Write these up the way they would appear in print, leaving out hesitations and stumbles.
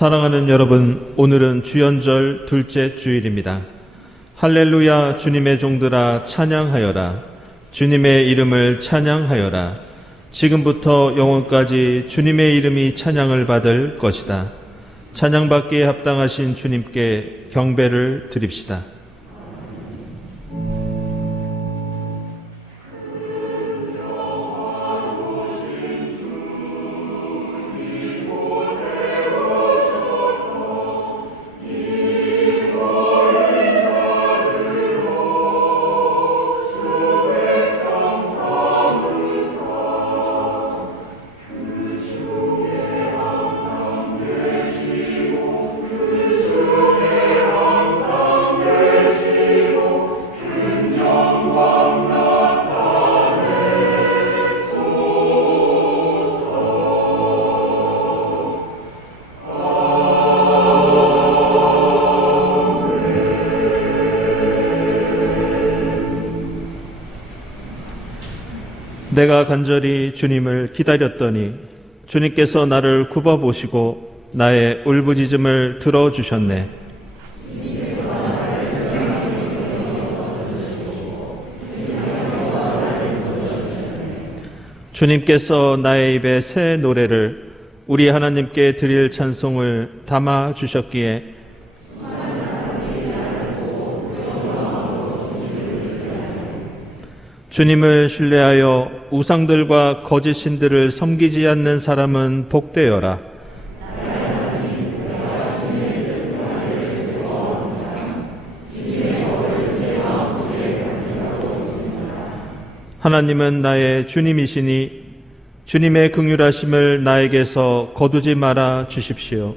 사랑하는 여러분, 오늘은 주연절 둘째 주일입니다. 할렐루야, 주님의 종들아 찬양하여라. 주님의 이름을 찬양하여라. 지금부터 영원까지 주님의 이름이 찬양을 받을 것이다. 찬양받기에 합당하신 주님께 경배를 드립시다. 내가 간절히 주님을 기다렸더니 주님께서 나를 굽어보시고 나의 울부짖음을 들어주셨네. 주님께서 나의 입에 새 노래를 우리 하나님께 드릴 찬송을 담아 주셨기에 주님을 신뢰하여 우상들과 거짓 신들을 섬기지 않는 사람은 복되어라. 하나님은 나의 주님이시니 주님의 긍휼하심을 나에게서 거두지 말아 주십시오.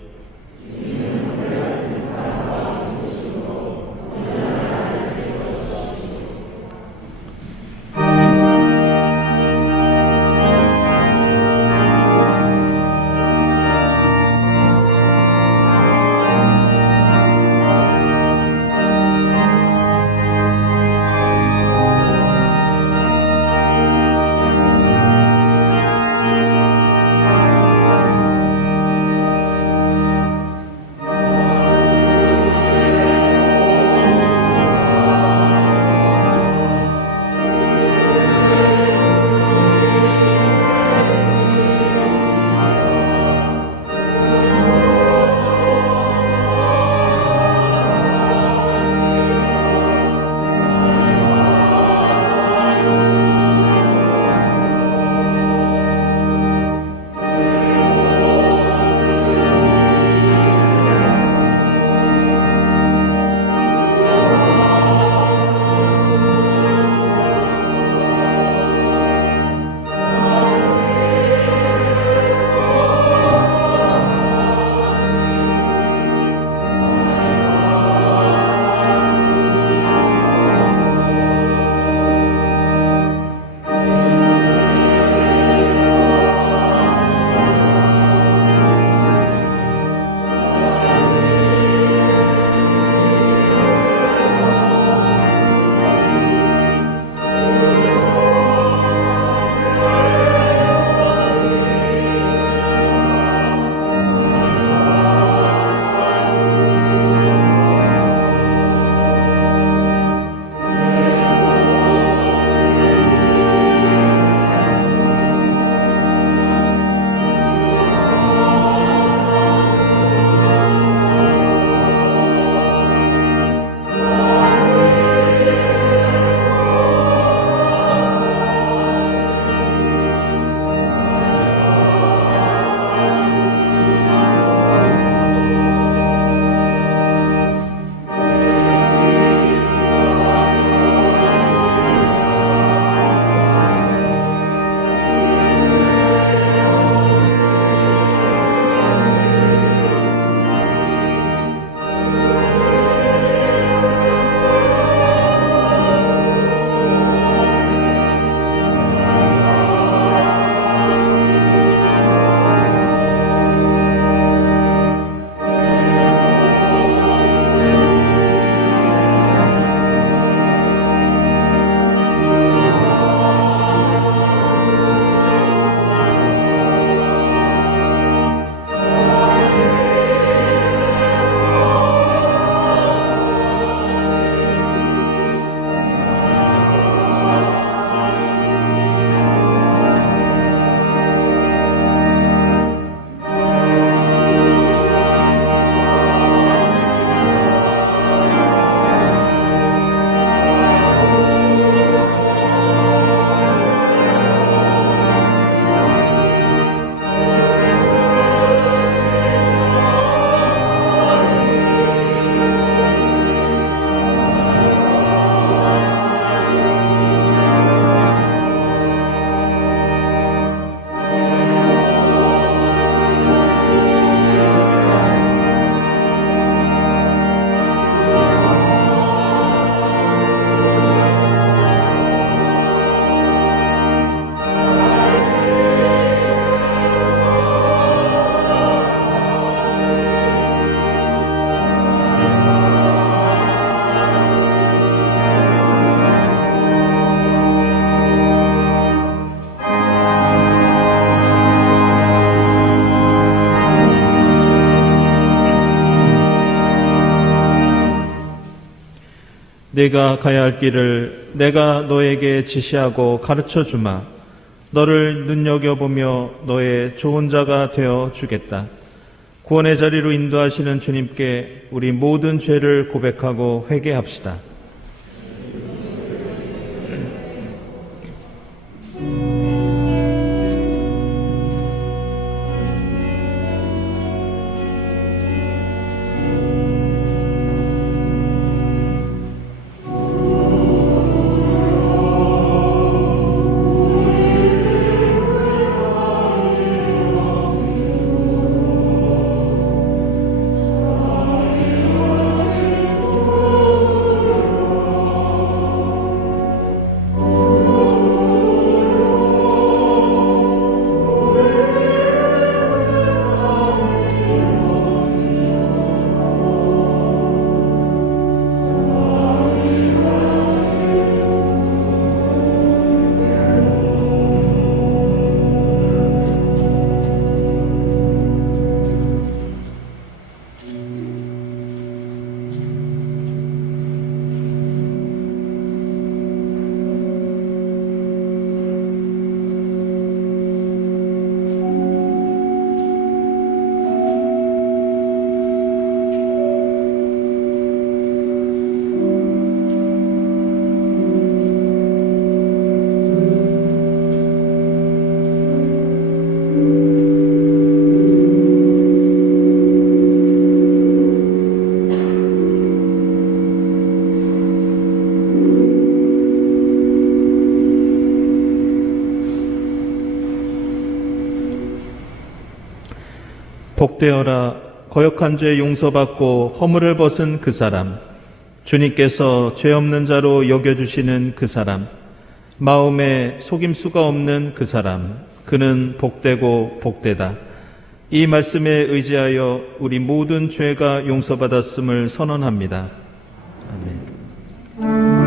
네가 가야 할 길을 내가 너에게 지시하고 가르쳐 주마. 너를 눈여겨보며 너의 좋은 자가 되어 주겠다. 구원의 자리로 인도하시는 주님께 우리 모든 죄를 고백하고 회개합시다. 복되어라. 거역한 죄 용서받고 허물을 벗은 그 사람, 주님께서 죄 없는 자로 여겨주시는 그 사람, 마음에 속임수가 없는 그 사람, 그는 복되고 복되다. 이 말씀에 의지하여 우리 모든 죄가 용서받았음을 선언합니다. 아멘.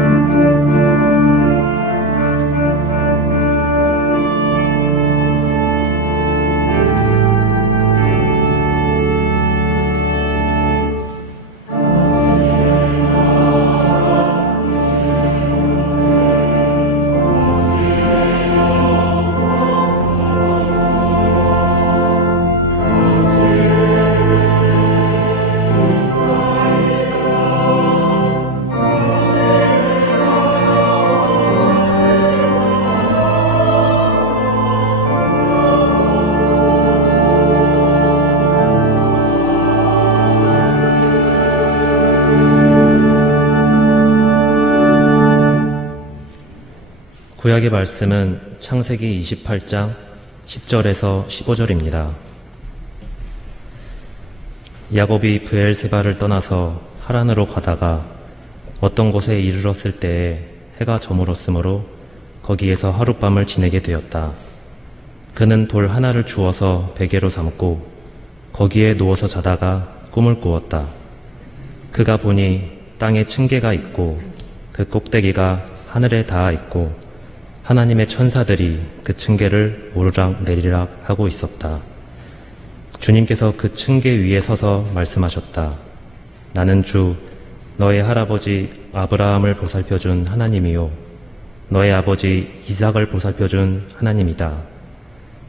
구약의 말씀은 창세기 28장 10절에서 15절입니다. 야곱이 브엘세바를 떠나서 하란으로 가다가 어떤 곳에 이르렀을 때에 해가 저물었으므로 거기에서 하룻밤을 지내게 되었다. 그는 돌 하나를 주워서 베개로 삼고 거기에 누워서 자다가 꿈을 꾸었다. 그가 보니 땅에 층계가 있고 그 꼭대기가 하늘에 닿아 있고 하나님의 천사들이 그 층계를 오르락 내리락 하고 있었다. 주님께서 그 층계 위에 서서 말씀하셨다. 나는 주 너의 할아버지 아브라함을 보살펴준 하나님이요 너의 아버지 이삭을 보살펴준 하나님이다.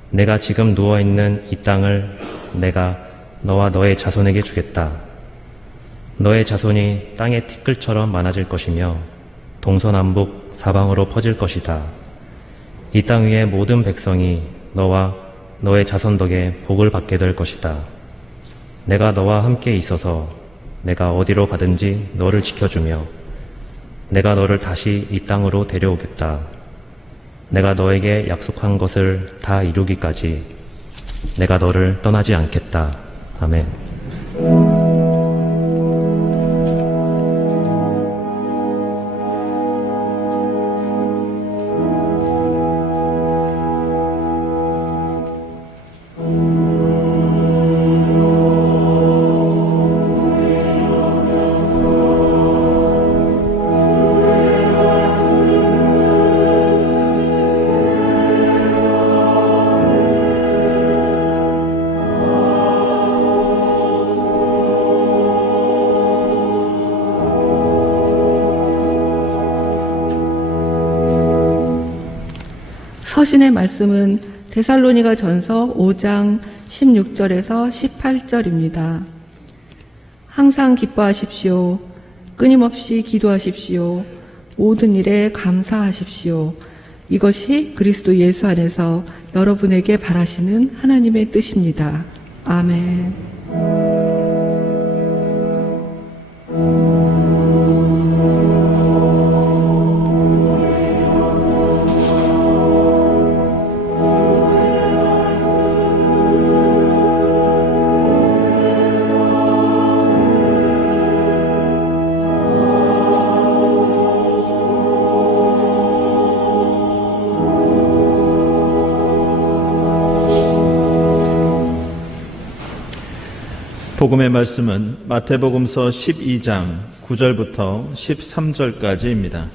내가 지금 누워있는 이 땅을 내가 너와 너의 자손에게 주겠다. 너의 자손이 땅의 티끌처럼 많아질 것이며 동서남북 사방으로 퍼질 것이다. 이 땅 위의 모든 백성이 너와 너의 자손 덕에 복을 받게 될 것이다. 내가 너와 함께 있어서 내가 어디로 가든지 너를 지켜주며 내가 너를 다시 이 땅으로 데려오겠다. 내가 너에게 약속한 것을 다 이루기까지 내가 너를 떠나지 않겠다. 아멘. 서신의 말씀은 데살로니가 전서 5장 16절에서 18절입니다. 항상 기뻐하십시오. 끊임없이 기도하십시오. 모든 일에 감사하십시오. 이것이 그리스도 예수 안에서 여러분에게 바라시는 하나님의 뜻입니다. 아멘. 복음의 말씀은 마태복음서 12장 9절부터 13절까지입니다.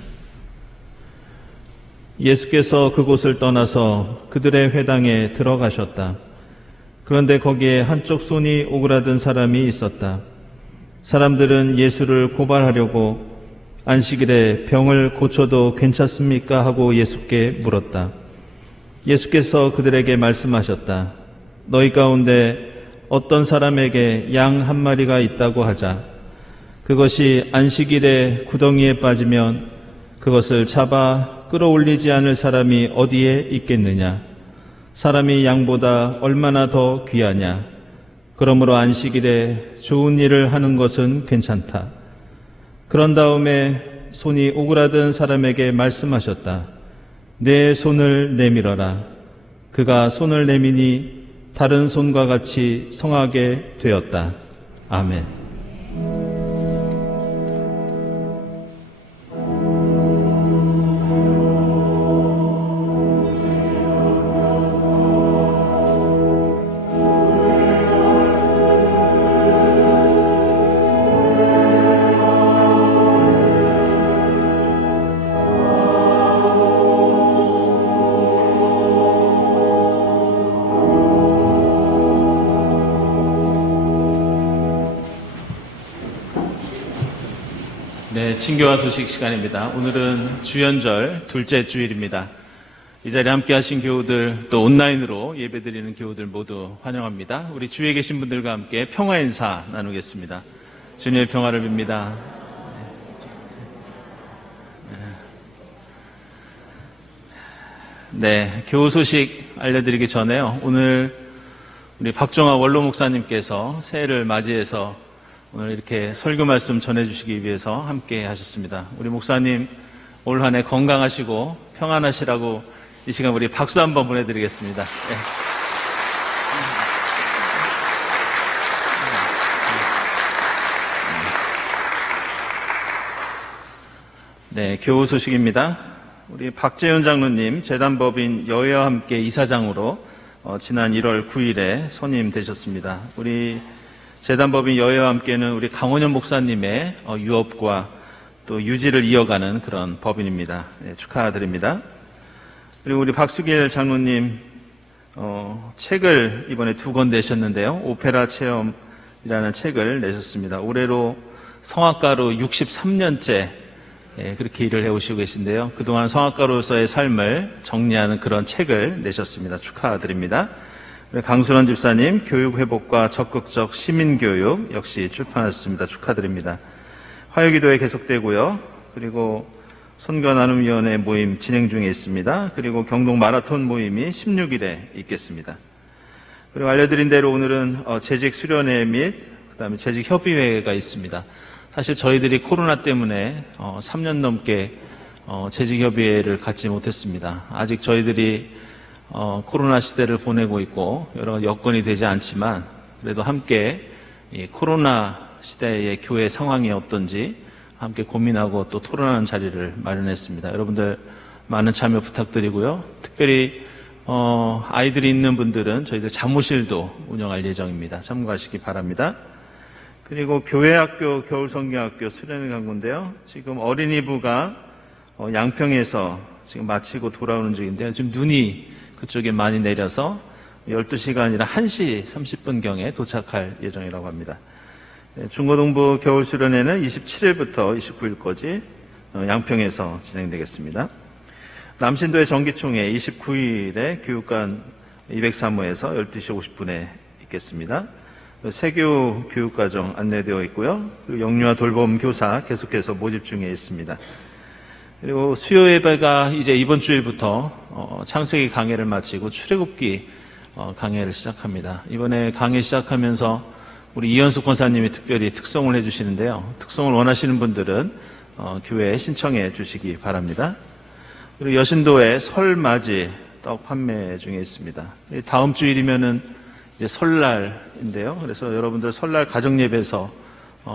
예수께서 그곳을 떠나서 그들의 회당에 들어가셨다. 그런데 거기에 한쪽 손이 오그라든 사람이 있었다. 사람들은 예수를 고발하려고 안식일에 병을 고쳐도 괜찮습니까? 하고 예수께 물었다. 예수께서 그들에게 말씀하셨다. 너희 가운데 어떤 사람에게 양 한 마리가 있다고 하자. 그것이 안식일에 구덩이에 빠지면 그것을 잡아 끌어올리지 않을 사람이 어디에 있겠느냐. 사람이 양보다 얼마나 더 귀하냐. 그러므로 안식일에 좋은 일을 하는 것은 괜찮다. 그런 다음에 손이 오그라든 사람에게 말씀하셨다. 내 손을 내밀어라. 그가 손을 내미니 다른 손과 같이 성하게 되었다. 아멘. 네, 친교와 소식 시간입니다. 오늘은 주연절 둘째 주일입니다. 이 자리에 함께 하신 교우들, 또 온라인으로 예배드리는 교우들 모두 환영합니다. 우리 주위에 계신 분들과 함께 평화 인사 나누겠습니다. 주님의 평화를 빕니다. 네, 교우 소식 알려드리기 전에요. 오늘 우리 박종화 원로 목사님께서 새해를 맞이해서 오늘 이렇게 설교 말씀 전해주시기 위해서 함께 하셨습니다. 우리 목사님 올 한 해 건강하시고 평안하시라고 이 시간 우리 박수 한번 보내드리겠습니다. 네, 교우 소식입니다. 우리 박재윤 장로님 재단법인 여여와 함께 이사장으로 지난 1월 9일에 선임되셨습니다. 우리 재단법인 여여와 함께는 우리 강원현 목사님의 유업과 또 유지를 이어가는 그런 법인입니다. 네, 축하드립니다. 그리고 우리 박수길 장로님 책을 이번에 2권 내셨는데요. 오페라 체험이라는 책을 내셨습니다. 올해로 성악가로 63년째 그렇게 일을 해오시고 계신데요. 그동안 성악가로서의 삶을 정리하는 그런 책을 내셨습니다. 축하드립니다. 강순원 집사님 교육회복과 적극적 시민교육 역시 출판하셨습니다. 축하드립니다. 화요기도회 계속되고요. 그리고 선교나눔위원회 모임 진행 중에 있습니다. 그리고 경동 마라톤 모임이 16일에 있겠습니다. 그리고 알려드린 대로 오늘은 재직 수련회 및 그다음에 재직 협의회가 있습니다. 사실 저희들이 코로나 때문에 3년 넘게 재직 협의회를 갖지 못했습니다. 아직 저희들이 코로나 시대를 보내고 있고 여러 여건이 되지 않지만 그래도 함께 이 코로나 시대의 교회 상황이 어떤지 함께 고민하고 또 토론하는 자리를 마련했습니다. 여러분들 많은 참여 부탁드리고요. 특별히 아이들이 있는 분들은 저희들 자모실도 운영할 예정입니다. 참고하시기 바랍니다. 그리고 교회학교 겨울성경학교 수련회 강구인데요. 지금 어린이부가 양평에서 지금 마치고 돌아오는 중인데요. 지금 눈이 그쪽에 많이 내려서 12시가 아니라 1시 30분경에 도착할 예정이라고 합니다. 중고등부 겨울수련회는 27일부터 29일까지 양평에서 진행되겠습니다. 남신도의 정기총회 29일에 교육관 203호에서 12시 50분에 있겠습니다. 세교 교육과정 안내되어 있고요. 그리고 영유아 돌봄 교사 계속해서 모집 중에 있습니다. 그리고 수요 예배가 이제 이번 주일부터 창세기 강해를 마치고 출애굽기 강해를 시작합니다. 이번에 강해 시작하면서 우리 이현숙 권사님이 특별히 특송을 해주시는데요. 특송을 원하시는 분들은 교회에 신청해 주시기 바랍니다. 그리고 여신도의 설맞이 떡 판매 중에 있습니다. 다음 주일이면은 이제 설날인데요. 그래서 여러분들 설날 가정 예배에서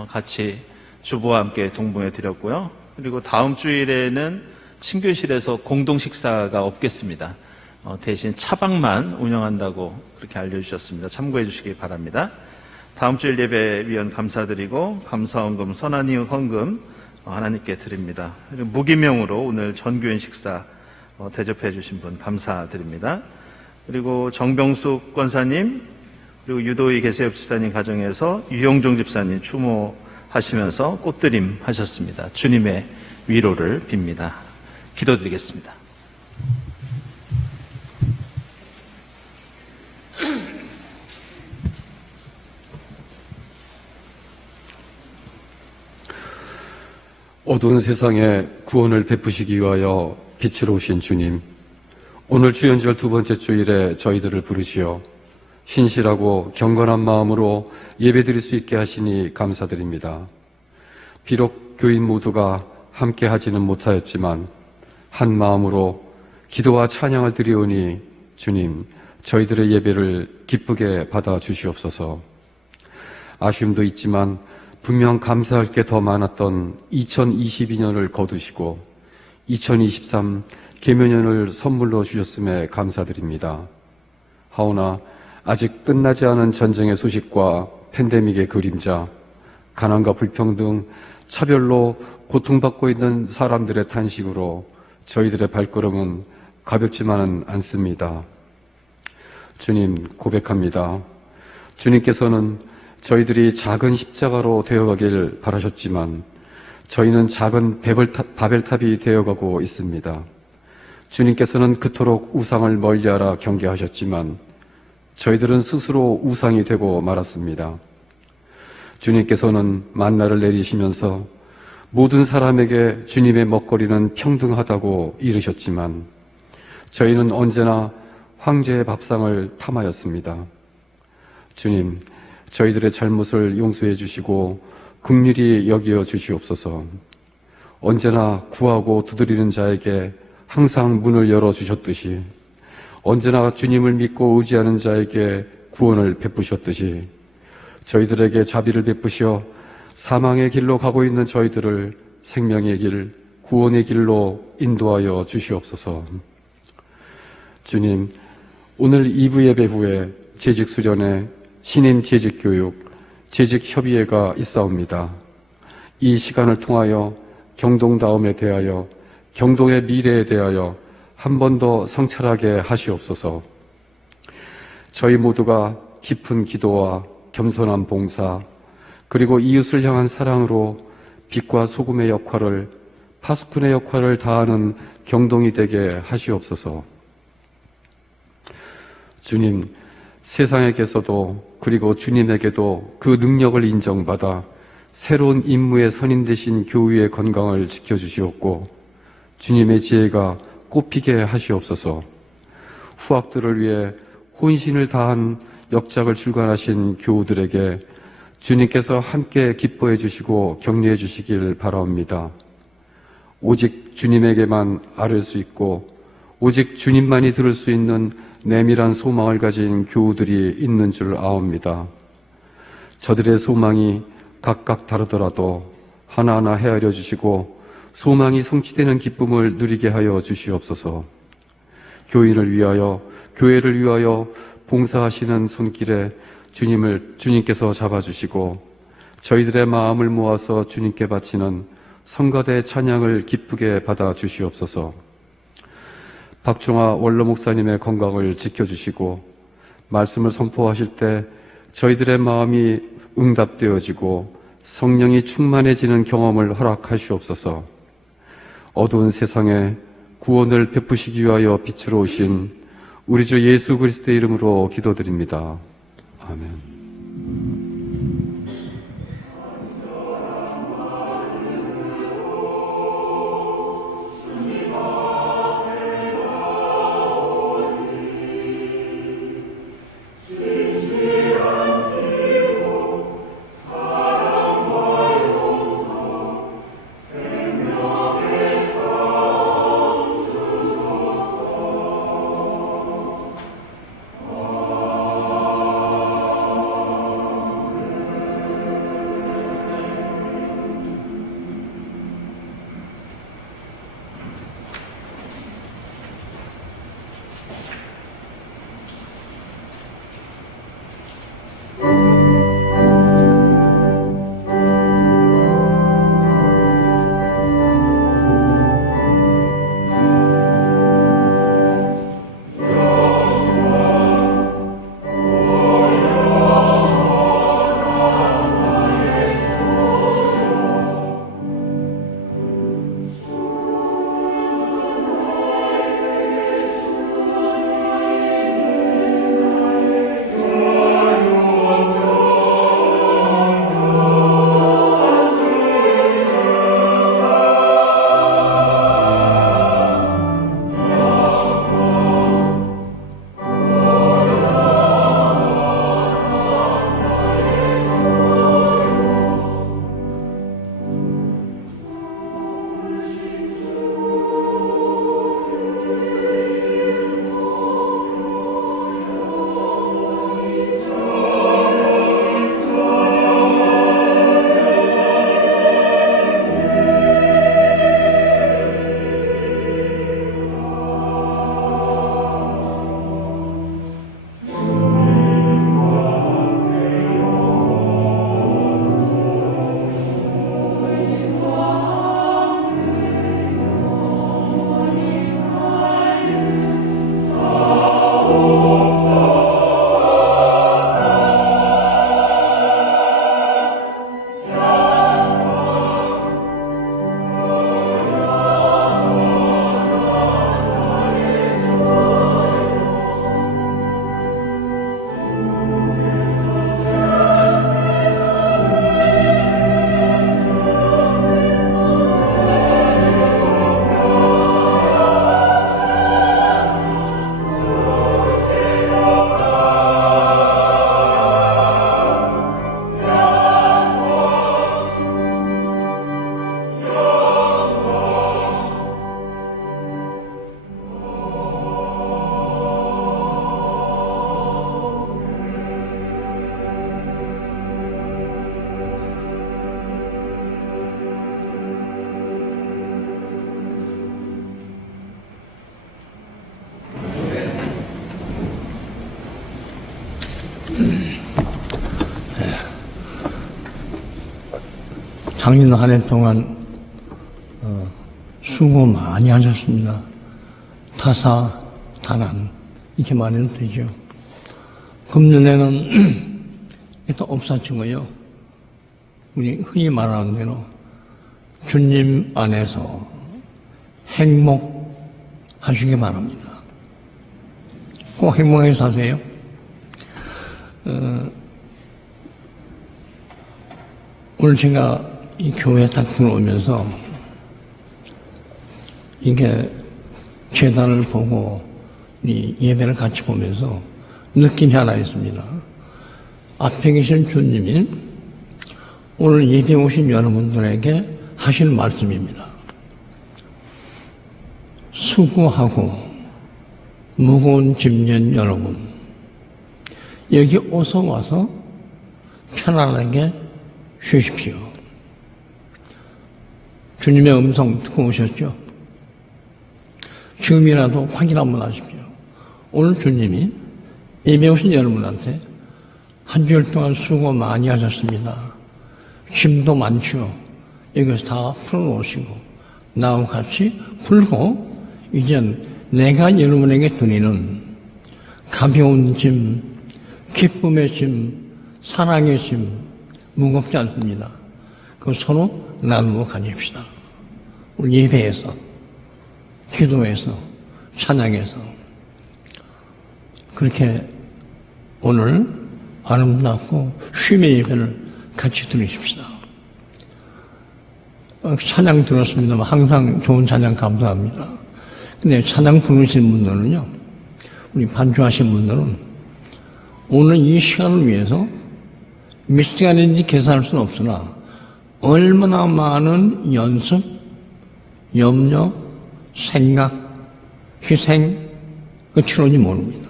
같이 주부와 함께 동봉해 드렸고요. 그리고 다음 주일에는 친교실에서 공동 식사가 없겠습니다. 대신 차박만 운영한다고 그렇게 알려주셨습니다. 참고해 주시기 바랍니다. 다음 주일 예배 위원 감사드리고 감사헌금, 선한이웃 헌금 하나님께 드립니다. 그리고 무기명으로 오늘 전교인 식사 대접해 주신 분 감사드립니다. 그리고 정병숙 권사님, 그리고 유도희 계세엽 지사님 가정에서 유영종 집사님 추모하시면서 꽃드림 하셨습니다. 주님의 위로를 빕니다. 기도드리겠습니다. 어두운 세상에 구원을 베푸시기 위하여 빛으로 오신 주님, 오늘 주연절 두 번째 주일에 저희들을 부르시어 신실하고 경건한 마음으로 예배드릴 수 있게 하시니 감사드립니다. 비록 교인 모두가 함께 하지는 못하였지만 한 마음으로 기도와 찬양을 드리오니 주님, 저희들의 예배를 기쁘게 받아 주시옵소서. 아쉬움도 있지만 분명 감사할 게 더 많았던 2022년을 거두시고 2023 계명년을 선물로 주셨음에 감사드립니다. 하오나 아직 끝나지 않은 전쟁의 소식과 팬데믹의 그림자, 가난과 불평등, 차별로 고통받고 있는 사람들의 탄식으로 저희들의 발걸음은 가볍지만은 않습니다. 주님, 고백합니다. 주님께서는 저희들이 작은 십자가로 되어가길 바라셨지만 저희는 작은 바벨탑이 되어가고 있습니다. 주님께서는 그토록 우상을 멀리하라 경계하셨지만 저희들은 스스로 우상이 되고 말았습니다. 주님께서는 만나를 내리시면서 모든 사람에게 주님의 먹거리는 평등하다고 이르셨지만 저희는 언제나 황제의 밥상을 탐하였습니다. 주님, 저희들의 잘못을 용서해 주시고 긍휼히 여기어 주시옵소서. 언제나 구하고 두드리는 자에게 항상 문을 열어주셨듯이 언제나 주님을 믿고 의지하는 자에게 구원을 베푸셨듯이 저희들에게 자비를 베푸시어 사망의 길로 가고 있는 저희들을 생명의 길, 구원의 길로 인도하여 주시옵소서. 주님, 오늘 2부 예배 후에 재직 수련회, 신임 재직교육, 재직협의회가 있사옵니다. 이 시간을 통하여 경동다움에 대하여, 경동의 미래에 대하여 한 번 더 성찰하게 하시옵소서. 저희 모두가 깊은 기도와 겸손한 봉사, 그리고 이웃을 향한 사랑으로 빛과 소금의 역할을, 파수꾼의 역할을 다하는 경동이 되게 하시옵소서. 주님, 세상에게서도 그리고 주님에게도 그 능력을 인정받아 새로운 임무에 선임되신 교우의 건강을 지켜주시옵고 주님의 지혜가 꽃피게 하시옵소서. 후학들을 위해 혼신을 다한 역작을 출간하신 교우들에게 주님께서 함께 기뻐해 주시고 격려해 주시길 바라옵니다. 오직 주님에게만 아뢰 수 있고 오직 주님만이 들을 수 있는 내밀한 소망을 가진 교우들이 있는 줄 아옵니다. 저들의 소망이 각각 다르더라도 하나하나 헤아려 주시고 소망이 성취되는 기쁨을 누리게 하여 주시옵소서. 교인을 위하여, 교회를 위하여 봉사하시는 손길에 주님께서 잡아주시고 저희들의 마음을 모아서 주님께 바치는 성가대 찬양을 기쁘게 받아 주시옵소서. 박종화 원로 목사님의 건강을 지켜주시고 말씀을 선포하실 때 저희들의 마음이 응답되어지고 성령이 충만해지는 경험을 허락하시옵소서. 어두운 세상에 구원을 베푸시기 위하여 빛으로 오신 우리 주 예수 그리스도의 이름으로 기도드립니다. 아멘. 작년 한 해 동안 수고 많이 하셨습니다. 타사, 다난 이렇게 말해도 되죠. 금년에는 일단 없사치고요. 우리 흔히 말하는 대로 주님 안에서 행복하시기 바랍니다. 꼭 행복하게 사세요. 오늘 제가 이 교회 딱 들어오면서 이게 제단을 보고 이 예배를 같이 보면서 느낀 게 하나 있습니다. 앞에 계신 주님이 오늘 예배 오신 여러분들에게 하실 말씀입니다. 수고하고 무거운 짐진 여러분, 여기 어서 와서 편안하게 쉬십시오. 주님의 음성 듣고 오셨죠? 지금이라도 확인 한번 하십시오. 오늘 주님이 예배 오신 여러분한테 한 주일 동안 수고 많이 하셨습니다. 짐도 많죠. 이것을 다 풀어놓으시고 나와 같이 풀고 이젠 내가 여러분에게 드리는 가벼운 짐, 기쁨의 짐, 사랑의 짐 무겁지 않습니다. 그 서로 나누고 가집시다. 우리 예배에서 기도해서, 찬양해서, 그렇게 오늘 아름답고 쉼의 예배를 같이 드리십시다. 찬양 들었습니다만 항상 좋은 찬양 감사합니다. 근데 찬양 부르신 분들은요, 우리 반주하신 분들은 오늘 이 시간을 위해서 몇 시간인지 계산할 수는 없으나 얼마나 많은 연습, 염려, 생각, 희생, 치러지 모릅니다.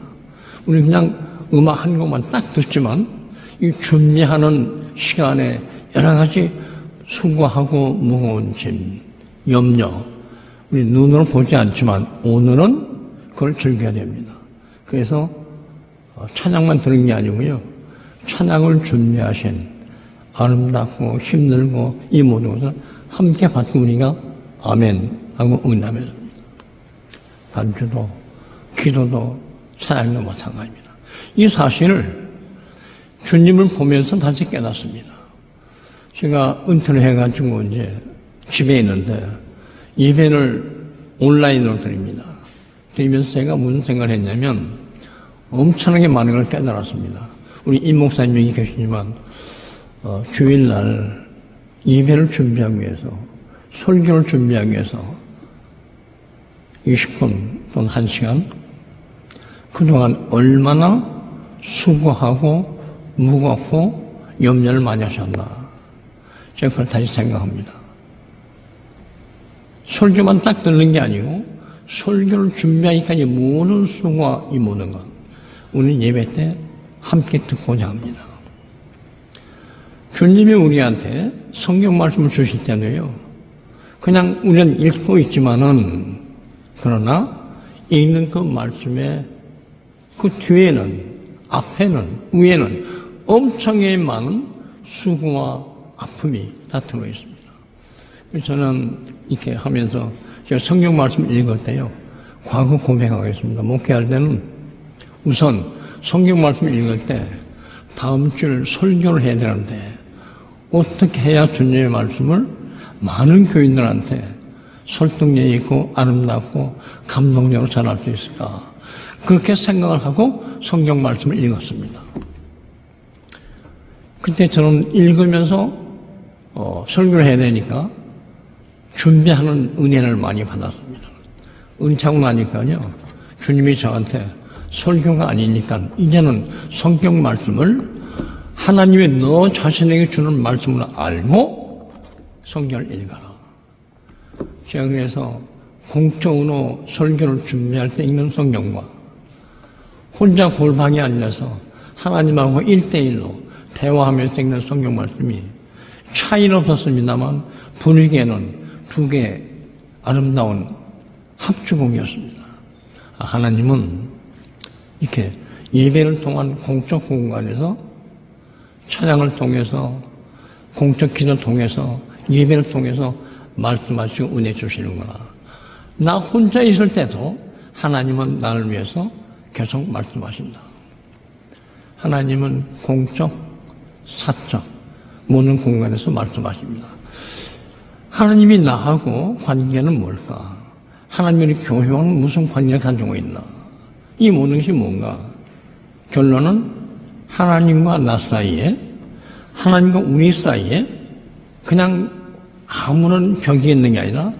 우리 그냥 음악 한 곡만 딱 듣지만 이 준비하는 시간에 여러 가지 수고하고 무거운 짐, 염려, 우리 눈으로 보지 않지만 오늘은 그걸 즐겨야 됩니다. 그래서 찬양만 들은 게 아니고요. 찬양을 준비하신 아름답고 힘들고 이 모든 것을 함께 받고 우리가 아멘 하고 응답했습니다. 반주도 기도도 찬양도 마찬가지입니다. 이 사실을 주님을 보면서 다시 깨닫습니다. 제가 은퇴를 해가지고 이제 집에 있는데 예배를 온라인으로 드립니다. 드리면서 제가 무슨 생각을 했냐면 엄청나게 많은 걸 깨달았습니다. 우리 임 목사님이 계시지만 주일날 예배를 준비하기 위해서 설교를 준비하기 위해서 20분 또는 1시간 그동안 얼마나 수고하고 무겁고 염려를 많이 하셨나 제가 그걸 다시 생각합니다. 설교만 딱 듣는 게 아니고 설교를 준비하기까지 모든 수고와 이 모든 것 우리는 예배 때 함께 듣고자 합니다. 주님이 우리한테 성경 말씀을 주실 때도요. 그냥 우리는 읽고 있지만은 그러나 읽는 그 말씀에 그 뒤에는 앞에는 위에는 엄청나게 많은 수고와 아픔이 다 들어있습니다. 그래서 저는 이렇게 하면서 제가 성경 말씀 읽을 때요. 과거 고백하겠습니다. 목회할 때는 우선 성경 말씀 읽을 때 다음 줄 설교를 해야 되는데 어떻게 해야 주님의 말씀을 많은 교인들한테 설득력 있고 아름답고 감동적으로 전할 수 있을까? 그렇게 생각을 하고 성경 말씀을 읽었습니다. 그때 저는 읽으면서 설교를 해야 되니까 준비하는 은혜를 많이 받았습니다. 은차고 나니까요. 주님이 저한테 설교가 아니니까 이제는 성경 말씀을 하나님이 너 자신에게 주는 말씀을 알고 성경을 읽어라. 제가 그래서 공적으로 설교를 준비할 때 읽는 성경과 혼자 골방에 앉아서 하나님하고 1대1로 대화하면서 읽는 성경 말씀이 차이는 없었습니다만 분위기에는 두 개 아름다운 합주곡이었습니다. 하나님은 이렇게 예배를 통한 공적 공간에서 찬양을 통해서 공적 기도를 통해서 예배를 통해서 말씀하시고 은혜 주시는구나. 나 혼자 있을 때도 하나님은 나를 위해서 계속 말씀하신다. 하나님은 공적, 사적 모든 공간에서 말씀하십니다. 하나님이 나하고 관계는 뭘까? 하나님이 교회와는 무슨 관계를 가지고 있나? 이 모든 것이 뭔가? 결론은 하나님과 나 사이에 하나님과 우리 사이에 그냥 아무런 벽이 있는 게 아니라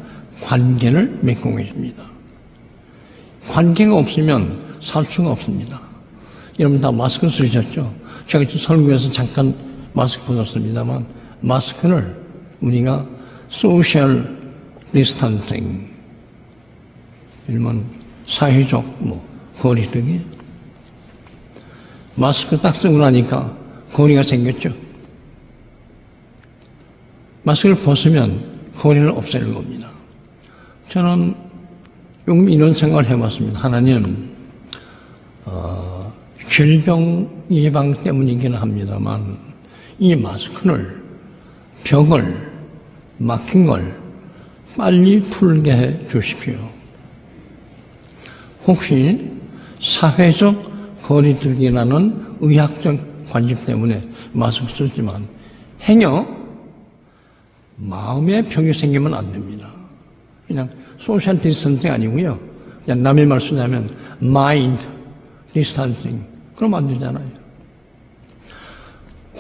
관계를 맺고 계십니다. 관계가 없으면 살 수가 없습니다. 여러분 다 마스크 쓰셨죠? 제가 설교에서 잠깐 마스크 벗었습니다만 마스크를 우리가 소셜 디스턴싱 이러면 사회적 거리두기 마스크 딱 쓰고 나니까 거리가 생겼죠. 마스크를 벗으면 거리를 없애는 겁니다. 저는 조금 이런 생각을 해봤습니다. 하나님 질병 예방 때문이기는 합니다만 이 마스크를 벽을 막힌 걸 빨리 풀게 해 주십시오. 혹시 사회적 거리두기라는 의학적 관점 때문에 마스크 쓰지만 행여 마음의 병이 생기면 안 됩니다. 그냥 소셜 디스턴싱 아니고요. 그냥 남의 말 쓰자면 마인드 디스턴싱. 그러면 안 되잖아요.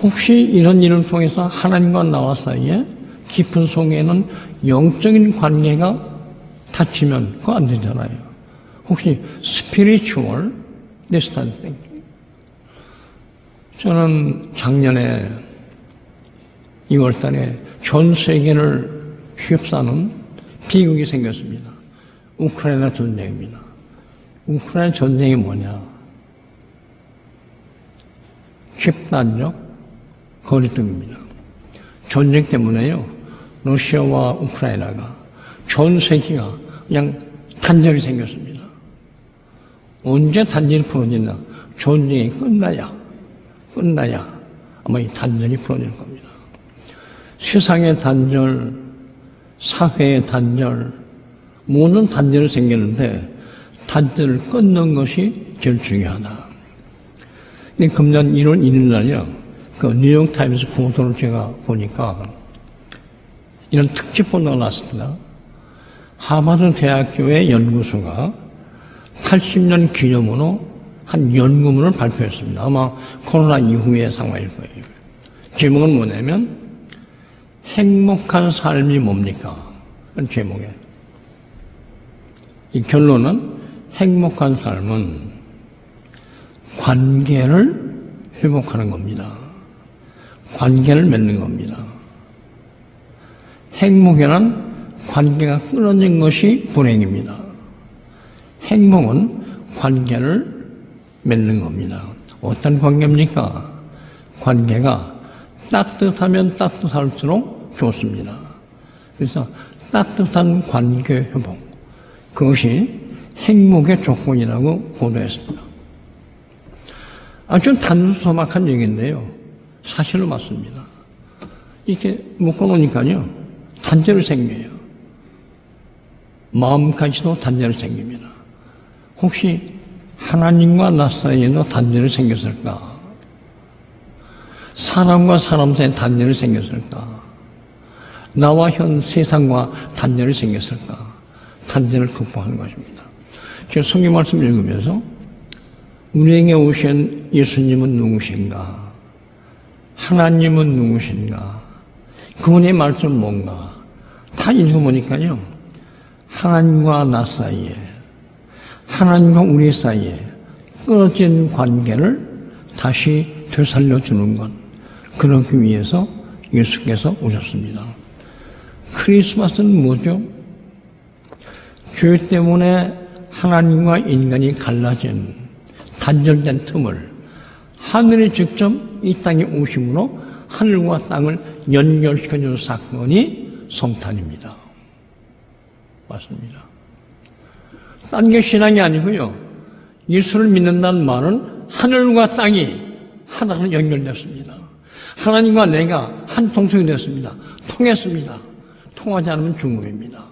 혹시 이런 일을 통해서 하나님과 나와 사이에 깊은 속에는 영적인 관계가 닫히면 그거 안 되잖아요. 혹시 스피리추얼 디스턴싱. 저는 작년에 2월 달에 전 세계를 휩싸는 비극이 생겼습니다. 우크라이나 전쟁입니다. 우크라이나 전쟁이 뭐냐? 집단적 거리두기입니다. 전쟁 때문에요. 러시아와 우크라이나가 전 세계가 그냥 단절이 생겼습니다. 언제 단절이 풀어진다? 전쟁이 끝나야 아마 이 단절이 풀어질 겁니다. 세상의 단절, 사회의 단절, 모든 단절이 생기는데 단절을 끊는 것이 제일 중요하다. 근데 금년 1월 1일 날요, 그 뉴욕타임스 보도를 제가 보니까 이런 특집 보도가 났습니다. 하버드 대학교의 연구소가 80년 기념으로 한 연구문을 발표했습니다. 아마 코로나 이후의 상황일 거예요. 제목은 뭐냐면 행복한 삶이 뭡니까? 그런 제목에. 이 결론은 행복한 삶은 관계를 회복하는 겁니다. 관계를 맺는 겁니다. 행복이란 관계가 끊어진 것이 불행입니다. 행복은 관계를 맺는 겁니다. 어떤 관계입니까? 관계가 따뜻하면 따뜻할수록 좋습니다. 그래서 따뜻한 관계 회복, 그것이 행복의 조건이라고 보도했습니다. 아주 단순소박한 얘기인데요. 사실로 맞습니다. 이렇게 묶어놓으니까요, 단절이 생겨요. 마음까지도 단절이 생깁니다. 혹시 하나님과 나 사이에도 단절이 생겼을까? 사람과 사람 사이에 단절이 생겼을까? 나와 현 세상과 단절이 생겼을까? 단절을 극복하는 것입니다. 제가 성경 말씀 읽으면서 우리에게 오신 예수님은 누구신가? 하나님은 누구신가? 그분의 말씀은 뭔가? 다 읽어보니까요, 하나님과 나 사이에, 하나님과 우리 사이에 끊어진 관계를 다시 되살려주는 것, 그러기 위해서 예수께서 오셨습니다. 크리스마스는 뭐죠? 죄 때문에 하나님과 인간이 갈라진 단절된 틈을 하늘이 직접 이 땅에 오심으로 하늘과 땅을 연결시켜준 사건이 성탄입니다. 맞습니다. 딴 게 신앙이 아니고요. 예수를 믿는다는 말은 하늘과 땅이 하나로 연결됐습니다. 하나님과 내가 한 통속이 됐습니다. 통했습니다. 통하지 않으면 죽음입니다.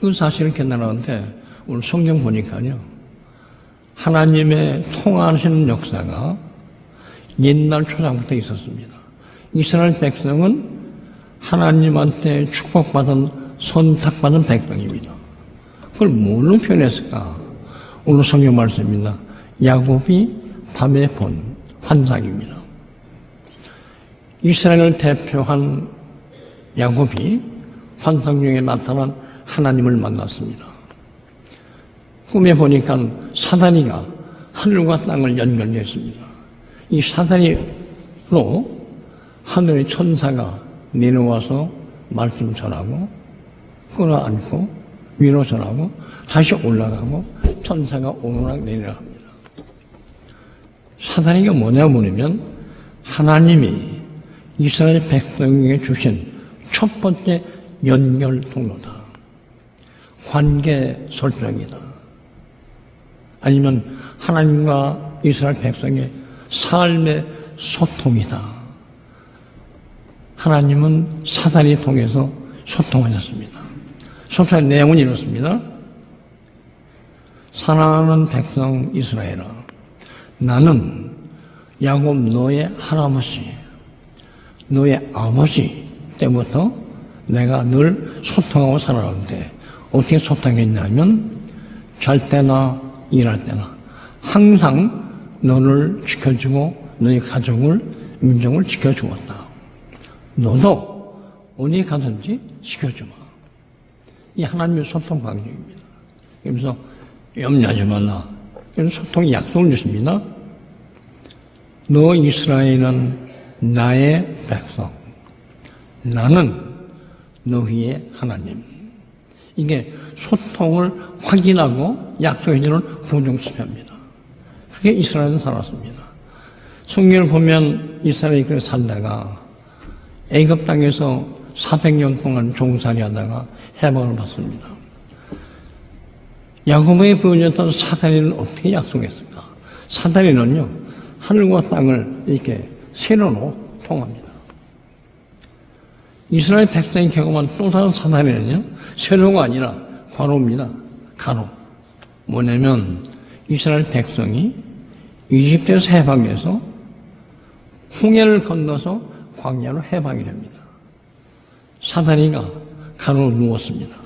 그 사실을 깨달았는데 오늘 성경 보니까요, 하나님의 통하시는 역사가 옛날 초장부터 있었습니다. 이스라엘 백성은 하나님한테 축복받은 선택받은 백성입니다. 그걸 뭘로 표현했을까? 오늘 성경 말씀입니다. 야곱이 밤에 본 환상입니다. 이스라엘을 대표한 야곱이 환상 중에 나타난 하나님을 만났습니다. 꿈에 보니까 사다리가 하늘과 땅을 연결했습니다. 이 사다리로 하늘의 천사가 내려와서 말씀 전하고 끌어안고 위로 전하고 다시 올라가고 천사가 오르락 내리락 합니다. 사다리가 뭐냐 물으면 하나님이 이스라엘 백성에게 주신 첫 번째 연결 통로다. 관계 설정이다. 아니면 하나님과 이스라엘 백성의 삶의 소통이다. 하나님은 사다리 통해서 소통하셨습니다. 소통의 내용은 이렇습니다. 사랑하는 백성 이스라엘아, 나는 야곱 너의 할아버지, 너의 아버지 때부터 내가 늘 소통하고 살아가는데 어떻게 소통했냐면 잘 때나 일할 때나 항상 너를 지켜주고 너의 가족을 민족을 지켜주었다. 너도 어디 가든지 지켜주마. 이 하나님의 소통 방식입니다. 그래서 염려하지 말라. 그래서 소통의 약속을 주십니다. 너 이스라엘은 나의 백성. 나는 너희의 하나님. 이게 소통을 확인하고 약속해주는 보증수표입니다. 그게 이스라엘은 살았습니다. 성경을 보면 이스라엘이 그렇게 살다가 애굽 땅에서 400년 동안 종살이 하다가 해방을 받습니다. 야곱에게 보여줬던 사다리는 어떻게 약속했을까? 사다리는요, 하늘과 땅을 이렇게 세로로 통합니다. 이스라엘 백성이 경험한 또 다른 사다리는요, 세로가 아니라 가로입니다. 가로. 뭐냐면, 이스라엘 백성이 이집트에서 해방돼서 홍해를 건너서 광야로 해방이 됩니다. 사다리가 가로로 누웠습니다.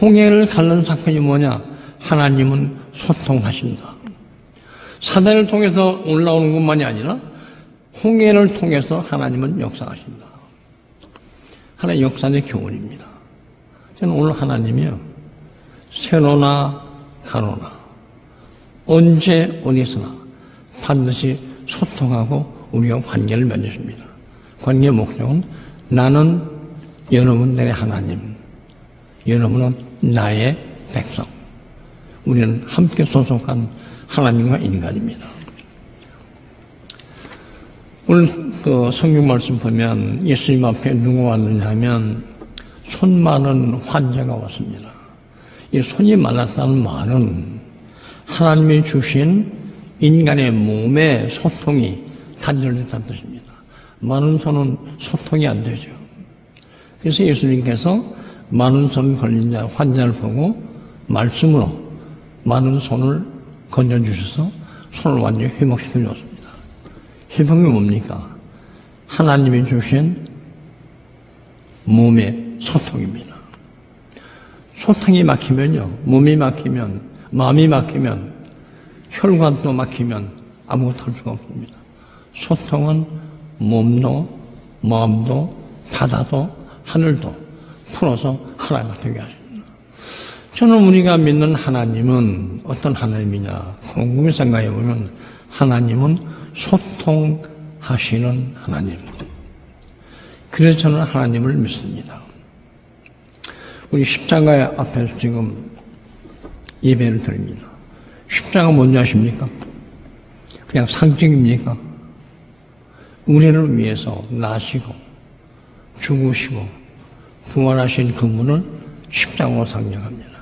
홍해를 갈른 사건이 뭐냐? 하나님은 소통하신다. 사다리를 통해서 올라오는 것만이 아니라 홍해를 통해서 하나님은 역사하신다. 하나의 역사의 교훈입니다. 저는 오늘 하나님이요, 세로나 가로나 언제 어디서나 반드시 소통하고 우리가 관계를 맺으십니다. 관계의 목적은 나는 여러분들의 하나님, 여러분은 나의 백성. 우리는 함께 소속한 하나님과 인간입니다. 오늘 그 성경 말씀 보면 예수님 앞에 누가 왔느냐 하면 손 많은 환자가 왔습니다. 이 손이 말랐다는 말은 하나님이 주신 인간의 몸의 소통이 단절됐다는 뜻입니다. 많은 손은 소통이 안 되죠. 그래서 예수님께서 많은 손 걸린 자 환자를 보고 말씀으로 많은 손을 건져주셔서 손을 완전히 회복시켜 주었습니다. 회복이 뭡니까? 하나님이 주신 몸의 소통입니다. 소통이 막히면요, 몸이 막히면, 마음이 막히면, 혈관도 막히면 아무것도 할 수가 없습니다. 소통은 몸도, 마음도, 바다도, 하늘도 풀어서 하나가 되게 하십니다. 저는 우리가 믿는 하나님은 어떤 하나님이냐 곰곰이 생각해 보면 하나님은 소통하시는 하나님. 그래서 저는 하나님을 믿습니다. 우리 십자가 앞에서 지금 예배를 드립니다. 십자가 뭔지 아십니까? 그냥 상징입니까? 우리를 위해서 나시고 죽으시고 부활하신 그분을 십자가로 상징합니다.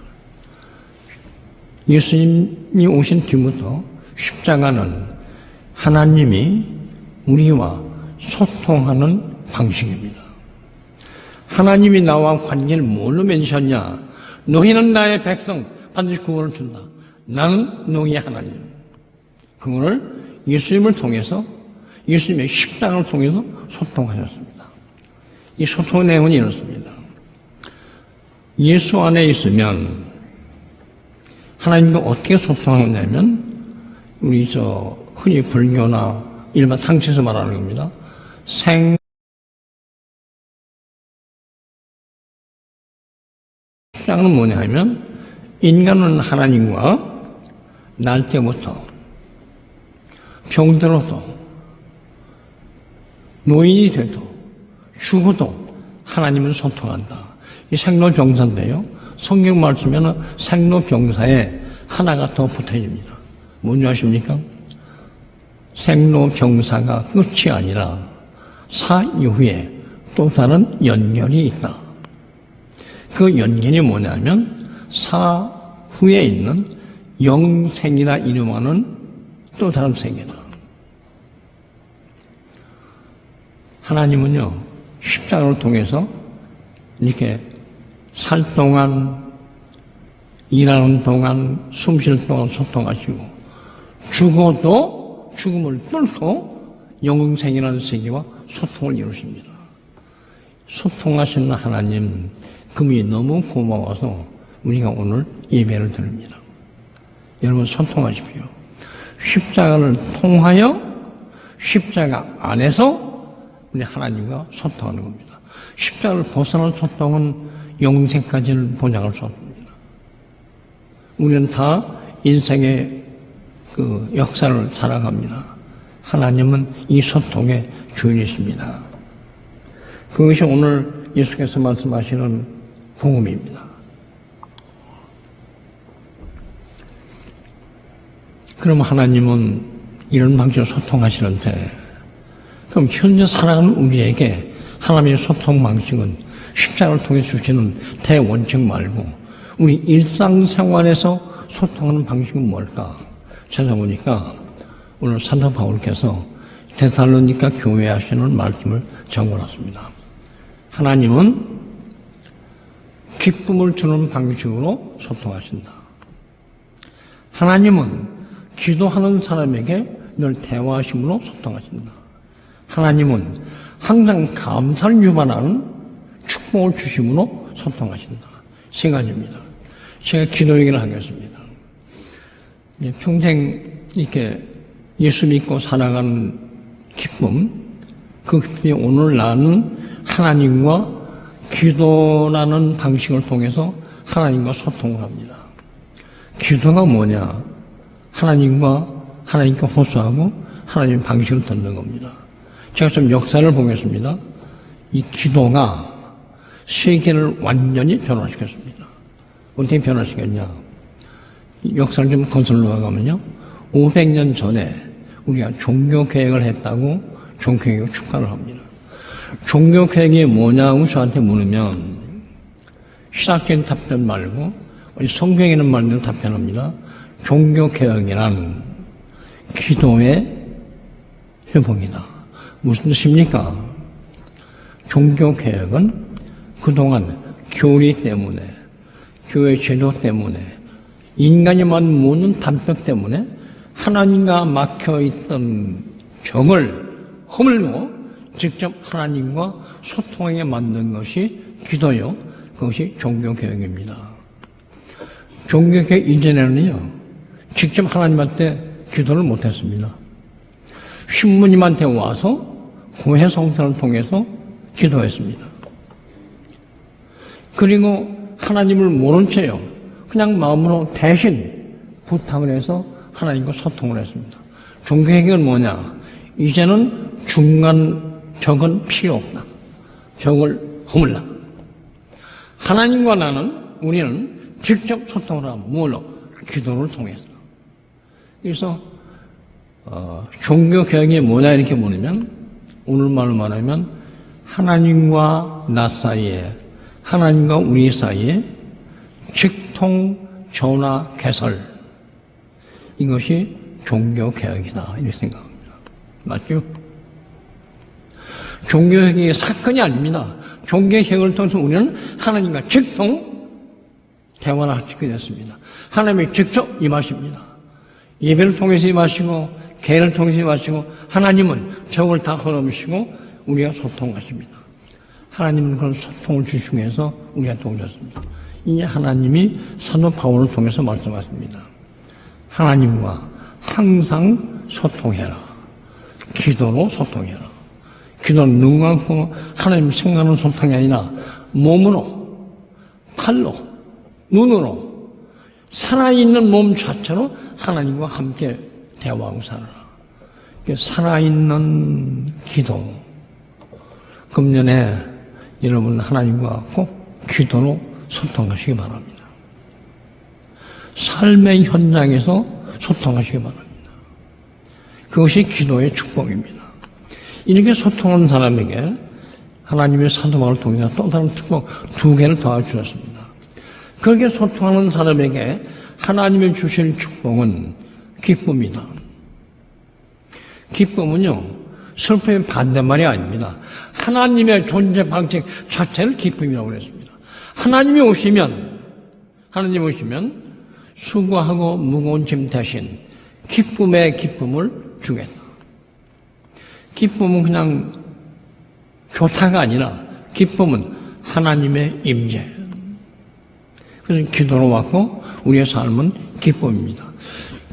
예수님이 오신 뒤부터 십자가는 하나님이 우리와 소통하는 방식입니다. 하나님이 나와 관계를 뭘로 맺으셨냐? 너희는 나의 백성, 반드시 구원을 준다. 나는 너희의 하나님. 그거를 예수님을 통해서, 예수님의 십자가를 통해서 소통하셨습니다. 이 소통의 내용은 이렇습니다. 예수 안에 있으면 하나님과 어떻게 소통하냐면 우리 흔히 불교나 일반 상처에서 말하는 겁니다. 십자가는 뭐냐 하면 인간은 하나님과 날 때부터 병들어도 노인이 돼도 죽어도 하나님은 소통한다. 이 생로병사인데요. 성경 말씀에는 생로병사에 하나가 더 붙어집니다. 뭔지 아십니까? 생로병사가 끝이 아니라 사 이후에 또 다른 연결이 있다. 그 연결이 뭐냐면 사 후에 있는 영생이라 이름하는 또 다른 세계다. 하나님은요, 십자가를 통해서 이렇게 살 동안, 일하는 동안, 숨 쉴 동안 소통하시고, 죽어도 죽음을 뚫고 영생이라는 세계와 소통을 이루십니다. 소통하시는 하나님, 그분이 너무 고마워서 우리가 오늘 예배를 드립니다. 여러분 소통하십시오. 십자가를 통하여 십자가 안에서 우리 하나님과 소통하는 겁니다. 십자가를 벗어난 소통은 영생까지를 보장할 수 없습니다. 우리는 다 인생의 그 역사를 살아갑니다. 하나님은 이 소통의 주인이십니다. 그것이 오늘 예수께서 말씀하시는 복음입니다. 그럼 하나님은 이런 방식으로 소통하시는데, 그럼 현재 살아가는 우리에게 하나님의 소통 방식은 십자가를 통해 주시는 대원칙 말고 우리 일상생활에서 소통하는 방식은 뭘까? 찾아보니까 오늘 사도 바울께서 데살로니가 교회에 하시는 말씀을 적어놨습니다. 하나님은 기쁨을 주는 방식으로 소통하신다. 하나님은 기도하는 사람에게 늘 대화하심으로 소통하신다. 하나님은 항상 감사를 유발하는 축복을 주심으로 소통하신다. 세 가지입니다. 제가 기도 얘기를 하겠습니다. 평생 이렇게 예수 믿고 살아가는 기쁨, 그 기쁨이 오늘 나는 하나님과 기도라는 방식을 통해서 하나님과 소통을 합니다. 기도가 뭐냐? 하나님께 호소하고 하나님 방식을 듣는 겁니다. 제가 좀 역사를 보겠습니다. 이 기도가 세계를 완전히 변화시켰습니다. 어떻게 변화시켰냐? 역사를 좀 거슬러 가면요. 500년 전에 우리가 종교개혁을 했다고 종교개혁 축하를 합니다. 종교개혁이 뭐냐고 저한테 물으면 신학적인 답변 말고 성경에 있는 말대로 답변합니다. 종교개혁이란 기도의 회복이다. 무슨 뜻입니까? 종교개혁은 그동안 교리 때문에, 교회 제도 때문에, 인간이 만든 모든 담벽 때문에 하나님과 막혀있던 벽을 허물고 직접 하나님과 소통하게 만든 것이 기도요. 그것이 종교개혁입니다. 종교개혁 이전에는요, 직접 하나님한테 기도를 못했습니다. 신부님한테 와서 고해 성사를 통해서 기도했습니다. 그리고 하나님을 모른 채요. 그냥 마음으로 대신 부탁을 해서 하나님과 소통을 했습니다. 종교개혁은 뭐냐? 이제는 중간 벽은 필요 없다. 벽을 허물라. 하나님과 우리는 직접 소통을 하고 뭘로? 기도를 통해서. 그래서 종교개혁이 뭐냐 이렇게 물으면 오늘 말로 말하면 하나님과 나 사이에, 하나님과 우리 사이에 직통, 전화, 개설, 이것이 종교개혁이다 이렇게 생각합니다. 맞죠? 종교개혁이 사건이 아닙니다. 종교개혁을 통해서 우리는 하나님과 직통 대화를 하게 됐습니다. 하나님이 직접 임하십니다. 예배를 통해서 임하시고 계를 통해서 임하시고 하나님은 벽을 다 헐어보시고 우리가 소통하십니다. 하나님은 그런 소통을 주시기 위해서 우리가 도우셨습니다. 이 하나님이 사도 바울을 통해서 말씀하십니다. 하나님과 항상 소통해라. 기도로 소통해라. 기도는 누구와 하나님 생각하는 소통이 아니라 몸으로, 팔로, 눈으로 살아있는 몸 자체로 하나님과 함께 대화하고 살아라. 살아있는 기도. 금년에 여러분 하나님과 꼭 기도로 소통하시기 바랍니다. 삶의 현장에서 소통하시기 바랍니다. 그것이 기도의 축복입니다. 이렇게 소통하는 사람에게 하나님의 사도 바울을 통해서 또 다른 축복 2개를 더해주셨습니다. 그렇게 소통하는 사람에게 하나님이 주실 축복은 기쁨이다. 기쁨은요, 슬픔의 반대말이 아닙니다. 하나님의 존재 방식 자체를 기쁨이라고 그랬습니다. 하나님이 오시면 수고하고 무거운 짐 대신 기쁨의 기쁨을 주겠다. 기쁨은 그냥 좋다가 아니라 기쁨은 하나님의 임재. 그래서 기도로 왔고 우리의 삶은 기쁨입니다.